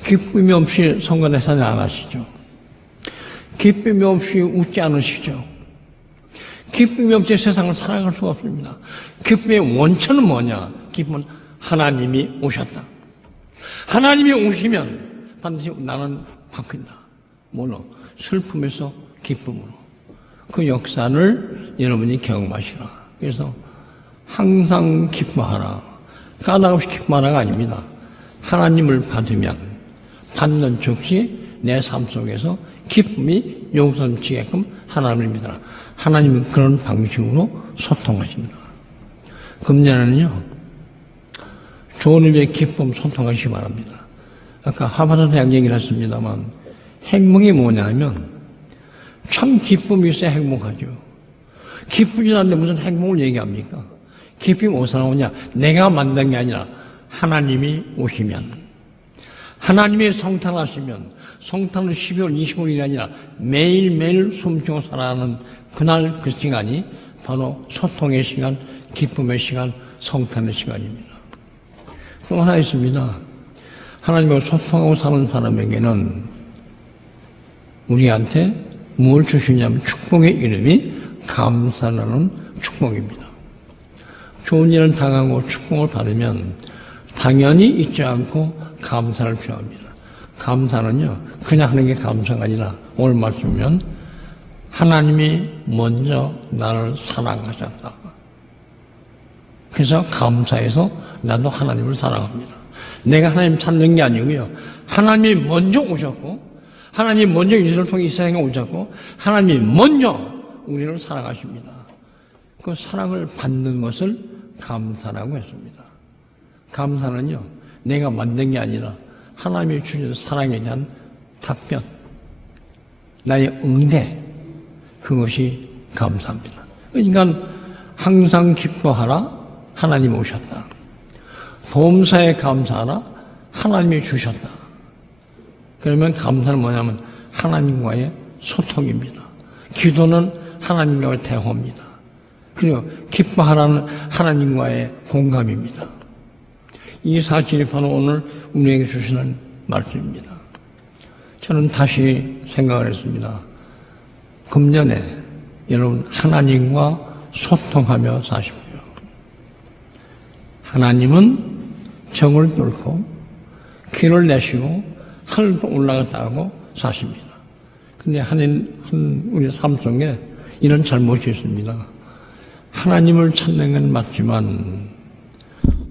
기쁨이 없이 성가대사는 안 하시죠. 기쁨이 없이 웃지 않으시죠. 기쁨이 없이 세상을 살아갈 수가 없습니다. 기쁨의 원천은 뭐냐? 기쁨은 하나님이 오셨다. 하나님이 오시면 반드시 나는 바뀐다. 뭘로? 슬픔에서 기쁨으로. 그 역사를 여러분이 경험하시라. 그래서 항상 기뻐하라. 까닭없이 기뻐하라가 아닙니다. 하나님을 받으면 받는 즉시 내 삶 속에서 기쁨이 용서치게끔 하나님을 믿어라. 하나님은 그런 방식으로 소통하십니다. 금년에는요, 좋은 의미의 기쁨 소통하시기 바랍니다. 아까 하버드 대학 얘기를 했습니다만, 행복이 뭐냐면, 참 기쁨이 있어야 행복하죠. 기쁘지 않는데 무슨 행복을 얘기합니까? 기쁨이 어디서 나오냐? 내가 만든 게 아니라 하나님이 오시면, 하나님이 성탄하시면, 성탄은 12월 25일이 아니라 매일매일 숨쉬고 살아가는 그날 그 시간이 바로 소통의 시간, 기쁨의 시간, 성탄의 시간입니다. 또 하나 있습니다. 하나님과 소통하고 사는 사람에게는 우리한테 무엇을 주시냐면 축복의 이름이 감사라는 축복입니다. 좋은 일을 당하고 축복을 받으면 당연히 잊지 않고 감사를 표합니다. 감사는요, 그냥 하는 게 감사가 아니라 오늘 말씀이면 하나님이 먼저 나를 사랑하셨다. 그래서 감사해서 나도 하나님을 사랑합니다. 내가 하나님 찾는 게 아니고요. 하나님이 먼저 오셨고, 하나님이 먼저 이스라엘을 통해 이스라엘에 오셨고, 하나님이 먼저 우리를 사랑하십니다. 그 사랑을 받는 것을 감사라고 했습니다. 감사는요, 내가 만든 게 아니라 하나님이 주신 사랑에 대한 답변, 나의 응대, 그것이 감사입니다. 그러니까 항상 기뻐하라, 하나님이 오셨다. 범사에 감사하라, 하나님이 주셨다. 그러면 감사는 뭐냐면 하나님과의 소통입니다. 기도는 하나님과의 대화입니다. 그리고 기뻐하라는 하나님과의 공감입니다. 이 사실이 바로 오늘 우리에게 주시는 말씀입니다. 저는 다시 생각을 했습니다. 금년에 여러분 하나님과 소통하며 사십시오. 하나님은 정을 뚫고 길을 내시고 하늘로 올라갔다 하고 사십니다. 근데 우리 삶 속에 이런 잘못이 있습니다. 하나님을 찾는 건 맞지만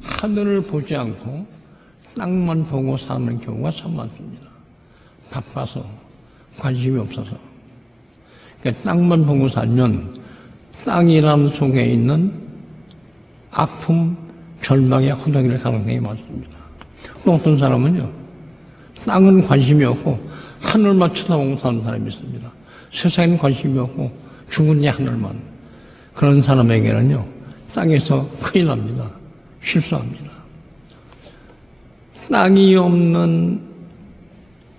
하늘을 보지 않고 땅만 보고 사는 경우가 참 많습니다. 바빠서, 관심이 없어서. 그러니까 땅만 보고 살면 땅이라는 속에 있는 아픔, 절망의 허덕일 가능성이 많습니다. 또 어떤 사람은요, 땅은 관심이 없고 하늘만 쳐다보고 사는 사람이 있습니다. 세상에는 관심이 없고 죽은 이 하늘만. 그런 사람에게는요, 땅에서 큰일 납니다. 실수합니다. 땅이 없는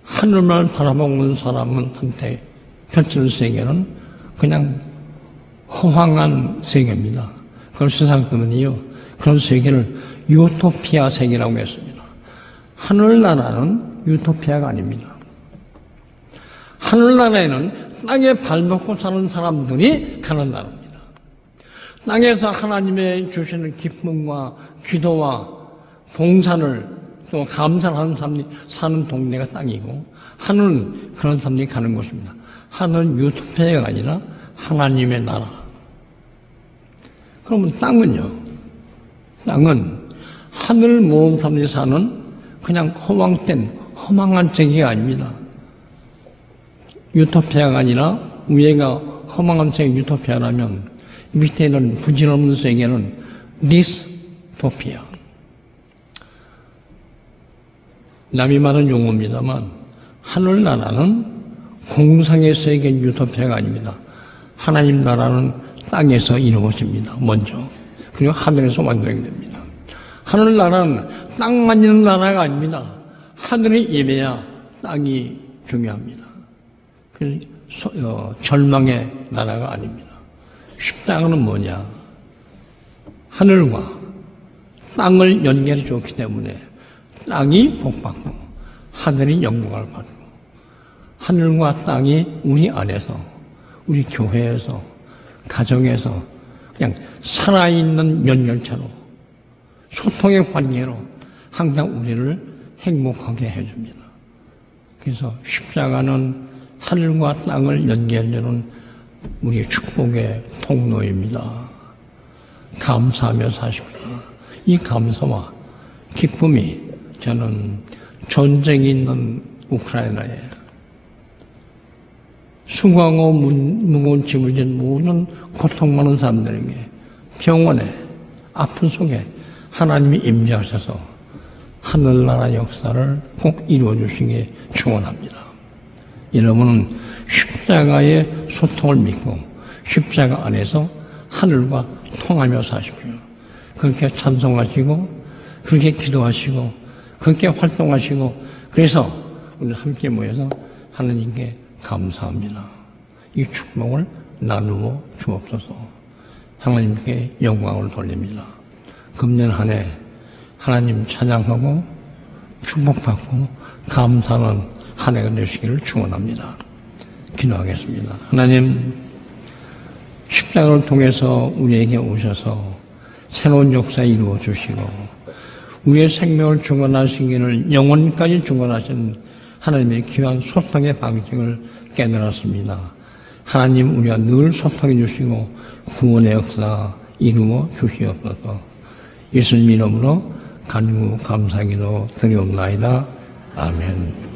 하늘만 바라보는 사람한테 펼치는 세계는 그냥 허황한 세계입니다. 그걸 세상들은요, 그런 세계를 유토피아 세계라고 했습니다. 하늘나라는 유토피아가 아닙니다. 하늘나라에는 땅에 발벗고 사는 사람들이 가는 나라입니다. 땅에서 하나님의 주시는 기쁨과 기도와 봉사를 또 감사를 하는 사람들이 사는 동네가 땅이고, 하늘은 그런 사람들이 가는 곳입니다. 하늘은 유토피아가 아니라 하나님의 나라. 그러면 땅은요? 땅은 하늘 모은 사람들이 사는 그냥 허황된 허망한 세계가 아닙니다. 유토피아가 아니라 위에가 허망한 세계 유토피아라면 밑에 있는 부질없는 세계는 디스토피아. 남이 말하는 용어입니다만 하늘나라는 공상의 세계 유토피아가 아닙니다. 하나님 나라는 땅에서 이루어집니다. 먼저. 그리고 하늘에서 완성이 됩니다. 하늘나라는 땅만 있는 나라가 아닙니다. 하늘이 임해야 땅이 중요합니다. 그래서 절망의 나라가 아닙니다. 십자가는 뭐냐? 하늘과 땅을 연결해 줬기 때문에 땅이 복받고 하늘이 영광을 받고 하늘과 땅이 우리 안에서 우리 교회에서 가정에서 그냥 살아있는 연결체로 소통의 관계로 항상 우리를 행복하게 해줍니다. 그래서 십자가는 하늘과 땅을 연결하는 우리의 축복의 통로입니다. 감사하며 사십니다. 이 감사와 기쁨이 저는 전쟁이 있는 우크라이나에 수고하고 무거운 짐을 진 모든 고통 많은 사람들에게 병원에 아픈 속에 하나님이 임재하셔서 하늘나라 역사를 꼭 이루어 주시기 축원합니다. 여러분은 십자가의 소통을 믿고 십자가 안에서 하늘과 통하며 사십시오. 그렇게 찬송하시고 그렇게 기도하시고 그렇게 활동하시고 그래서 우리 함께 모여서 하나님께 감사합니다. 이 축복을 나누어 주옵소서. 하나님께 영광을 돌립니다. 금년 한 해 하나님 찬양하고 축복받고 감사하는 한 해가 되시기를 축원합니다. 기도하겠습니다. 하나님, 십자가를 통해서 우리에게 오셔서 새로운 역사 이루어 주시고 우리의 생명을 중건하시기를 영원까지 중건하신 하나님의 귀한 소통의 방식을 깨달았습니다. 하나님, 우리가 늘 소통해 주시고 구원의 역사 이루어 주시옵소서. 예수님 이름으로 간구 감사기도 드리옵나이다. 아멘.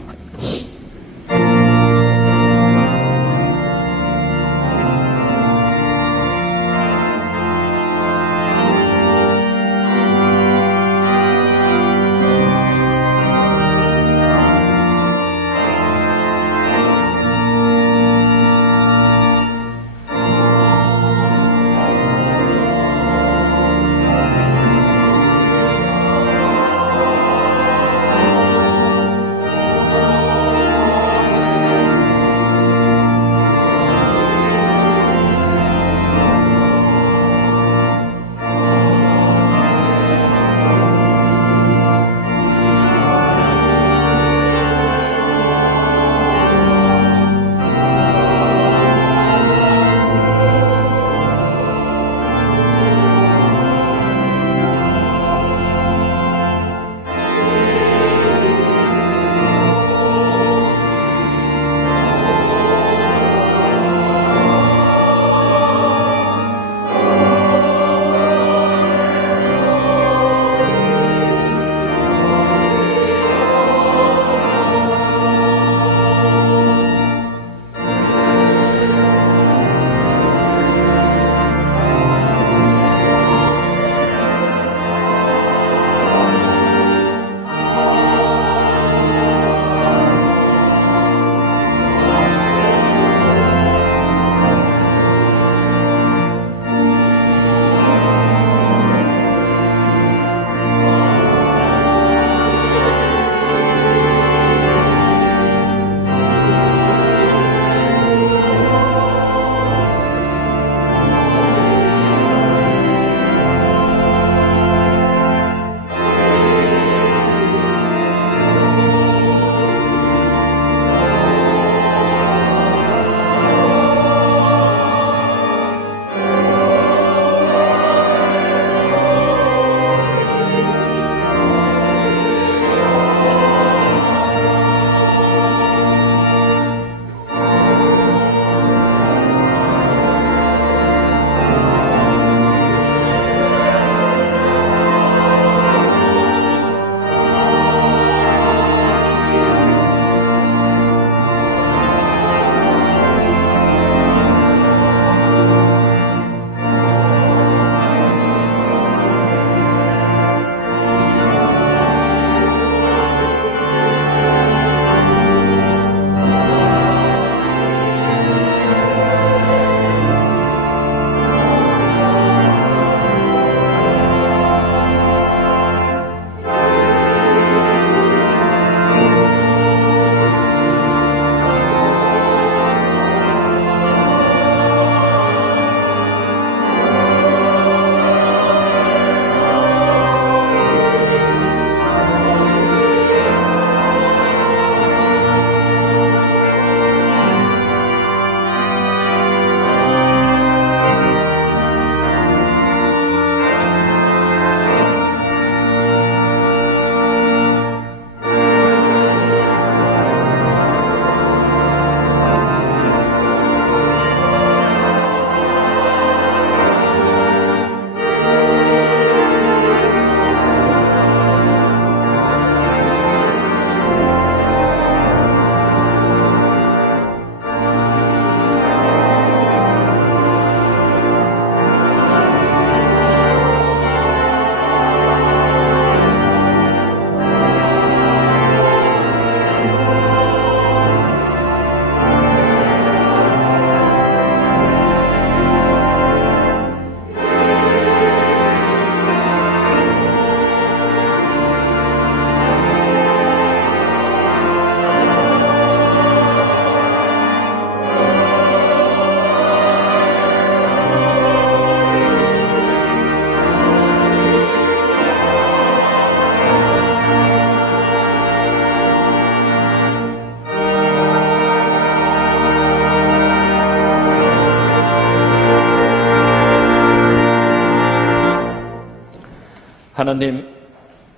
하나님,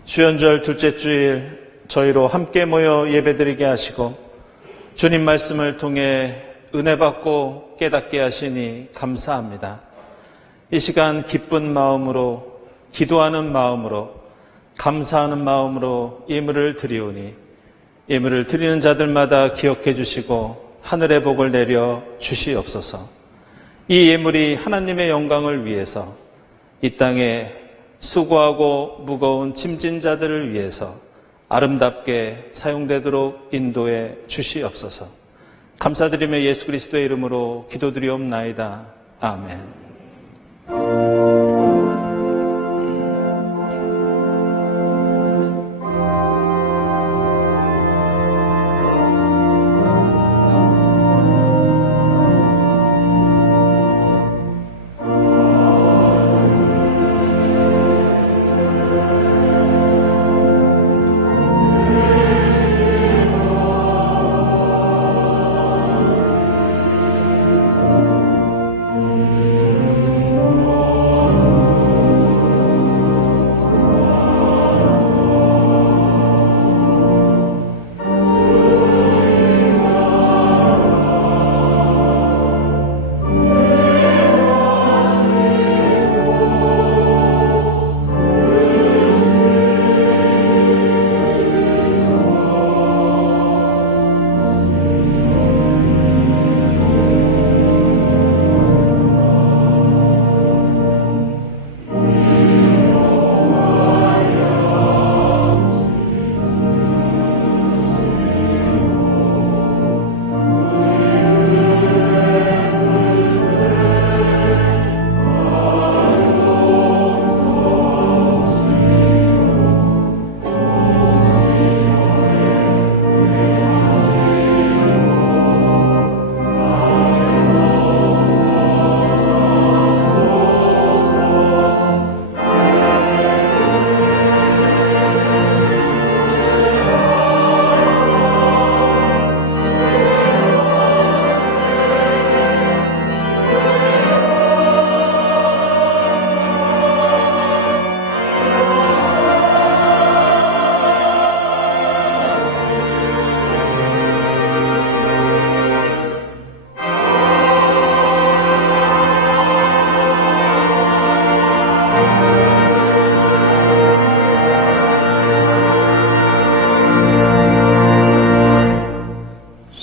주연절 둘째 주일 저희로 함께 모여 예배드리게 하시고 주님 말씀을 통해 은혜 받고 깨닫게 하시니 감사합니다. 이 시간 기쁜 마음으로, 기도하는 마음으로, 감사하는 마음으로 예물을 드리오니 예물을 드리는 자들마다 기억해 주시고 하늘의 복을 내려 주시옵소서. 이 예물이 하나님의 영광을 위해서 이 땅에 수고하고 무거운 짐진 자들을 위해서 아름답게 사용되도록 인도해 주시옵소서. 감사드리며 예수 그리스도의 이름으로 기도드리옵나이다. 아멘.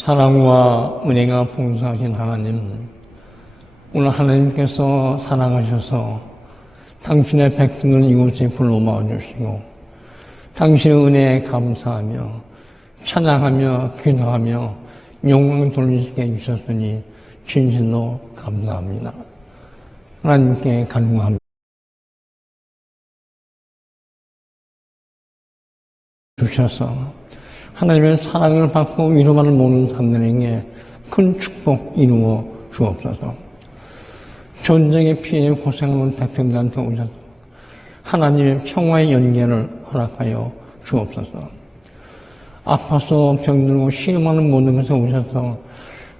사랑과 은혜가 풍성하신 하나님, 오늘 하나님께서 사랑하셔서 당신의 백성을 이곳에 불러 모아주시고 당신의 은혜에 감사하며 찬양하며 기도하며 영광 돌리시게 해주셨으니 진실로 감사합니다. 하나님께 간구합니다. 주셔서 하나님의 사랑을 받고 위로만을 모는 사람들에게 큰 축복 이루어 주옵소서. 전쟁의 피해 고생하는 백성들한테 오셔서 하나님의 평화의 연계를 허락하여 주옵소서. 아파서 병들고 시험하는 모든 것에 오셔서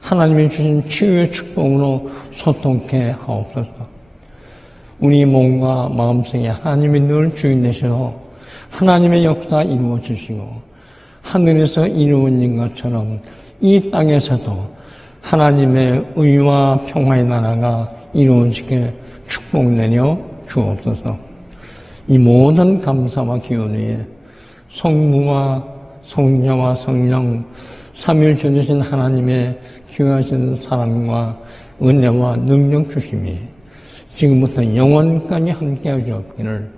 하나님이 주신 치유의 축복으로 소통케 하옵소서. 우리 몸과 마음속에 하나님이 늘 주인 되셔서 하나님의 역사 이루어 주시고 하늘에서 이루어진 것처럼 이 땅에서도 하나님의 의와 평화의 나라가 이루어지게 축복 내려 주옵소서. 이 모든 감사와 기원 위에 성부와 성자와 성령 삼위일체 되신 하나님의 귀하신 사랑과 은혜와 능력 주심이 지금부터 영원까지 함께하여 주옵기를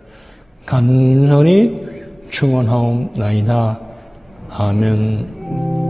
간절히 축원하옵나이다. 아멘.